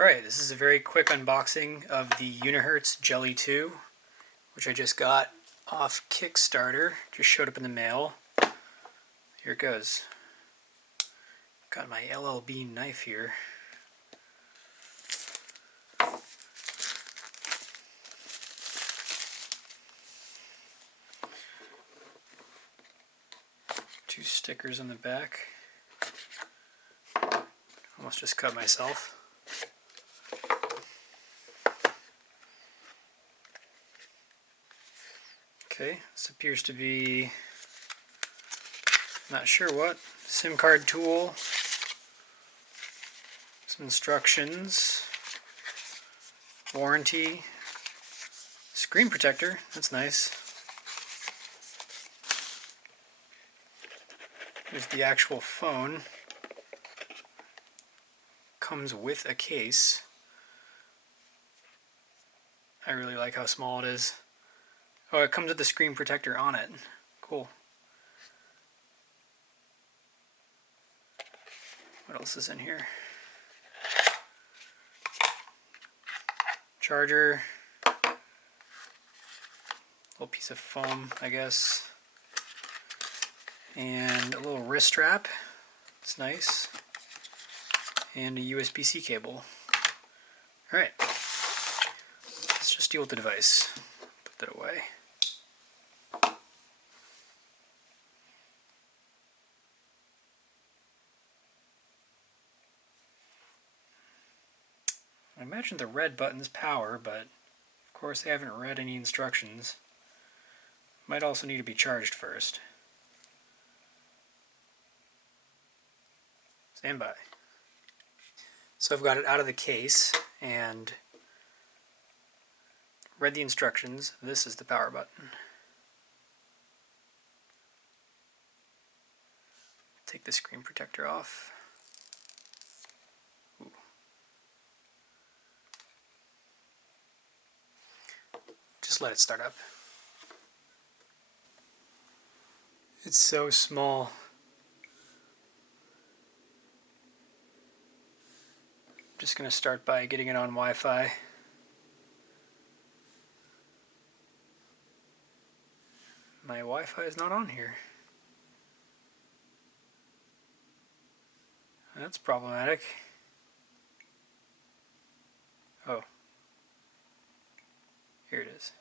Alright, this is a very quick unboxing of the Unihertz Jelly 2, which I just got off Kickstarter. Just showed up in the mail. Here it goes. Got my LLB knife here. Two stickers on the back. Almost just cut myself. Okay, this appears to be, not sure what, SIM card tool, some instructions, warranty, screen protector, that's nice. Here's the actual phone. Comes with a case. I really like how small it is. Oh, it comes with the screen protector on it. Cool. What else is in here? Charger. Little piece of foam, I guess. And a little wrist strap. It's nice. And a USB-C cable. Alright. Let's just deal with the device. Put that away. I imagine the red button's power, but of course they haven't read any instructions. Might also need to be charged first. Stand by. So I've got it out of the case and read the instructions. This is the power button. Take the screen protector off. Ooh. Just let it start up. It's so small. Just going to start by getting it on Wi-Fi. My Wi-Fi is not on here. That's problematic. Oh. Here it is.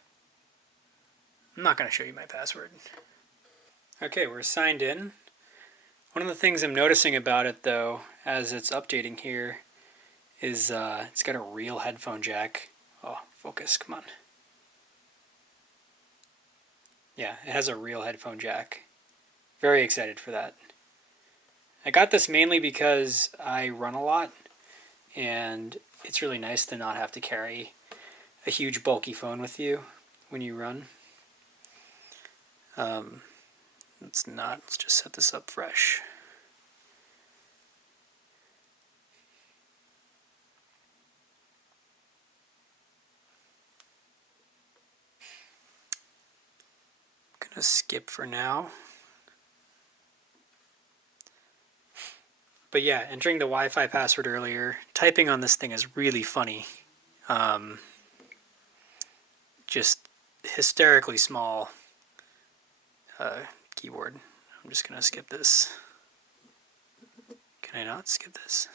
I'm not going to show you my password. Okay, we're signed in. One of the things I'm noticing about it, though, as it's updating here, is it's got a real headphone jack. Oh, focus, come on. Yeah, it has a real headphone jack. Very excited for that. I got this mainly because I run a lot, and it's really nice to not have to carry a huge bulky phone with you when you run. Let's just set this up fresh. Gonna skip for now. But yeah, entering the Wi-Fi password earlier, typing on this thing is really funny. Just hysterically small keyboard. I'm just gonna skip this. Can I not skip this?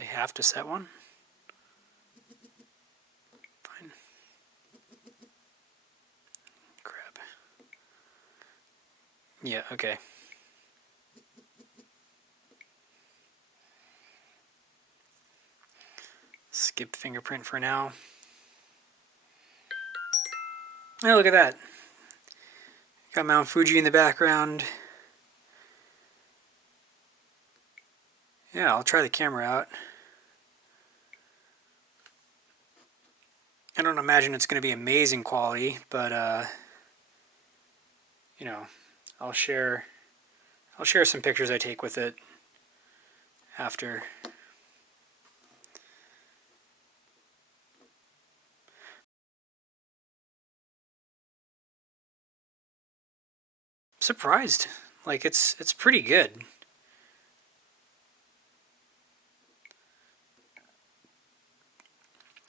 I have to set one? Fine. Crap. Yeah, okay. Skip fingerprint for now. Oh, look at that. Got Mount Fuji in the background. Yeah, I'll try the camera out. I don't imagine it's going to be amazing quality, but you know, I'll share some pictures I take with it after. Surprised. Like it's pretty good.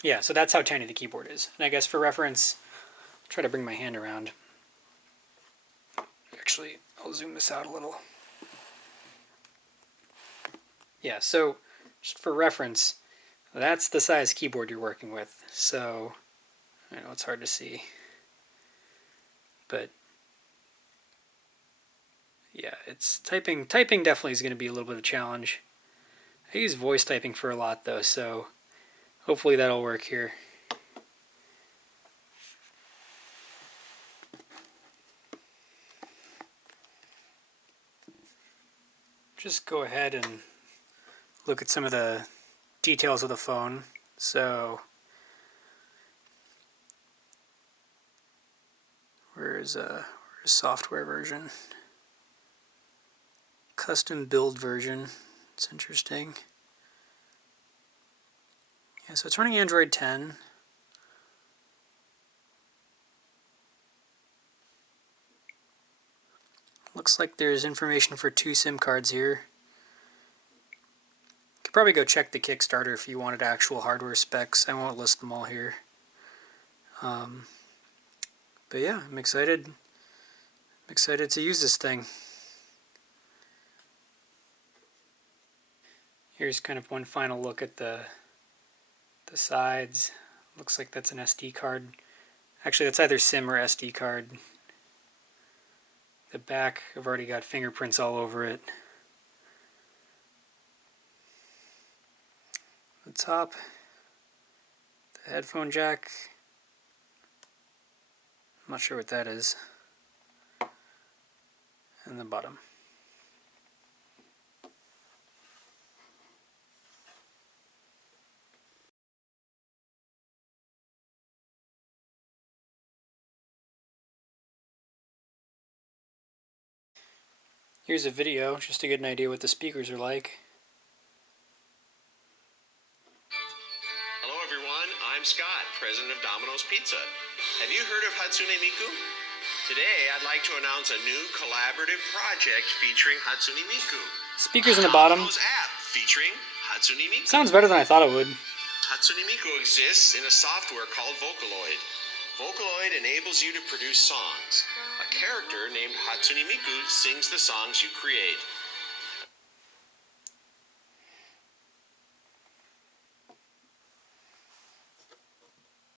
Yeah, so that's how tiny the keyboard is. And I guess for reference, I'll try to bring my hand around. Actually, I'll zoom this out a little. Yeah, so just for reference, that's the size keyboard you're working with. So, I know it's hard to see. But, yeah, it's typing definitely is going to be a little bit of a challenge. I use voice typing for a lot though, so hopefully that'll work here. Just go ahead and look at some of the details of the phone. So, where's software version? Custom build version. It's interesting. Yeah, so it's running Android 10. Looks like there's information for 2 SIM cards here. Could probably go check the Kickstarter if you wanted actual hardware specs. I won't list them all here. But yeah, I'm excited. I'm excited to use this thing. Here's kind of one final look at the sides. Looks like that's an SD card. Actually, that's either SIM or SD card. The back, I've already got fingerprints all over it. The top, the headphone jack. I'm not sure what that is. And the bottom. Here's a video just to get an idea what the speakers are like. Hello everyone, I'm Scott, president of Domino's Pizza. Have you heard of Hatsune Miku? Today I'd like to announce a new collaborative project featuring Hatsune Miku. Speakers in the bottom. Domino's app featuring Hatsune Miku. Sounds better than I thought it would. Hatsune Miku exists in a software called Vocaloid. Vocaloid enables you to produce songs. A character named Hatsune Miku sings the songs you create.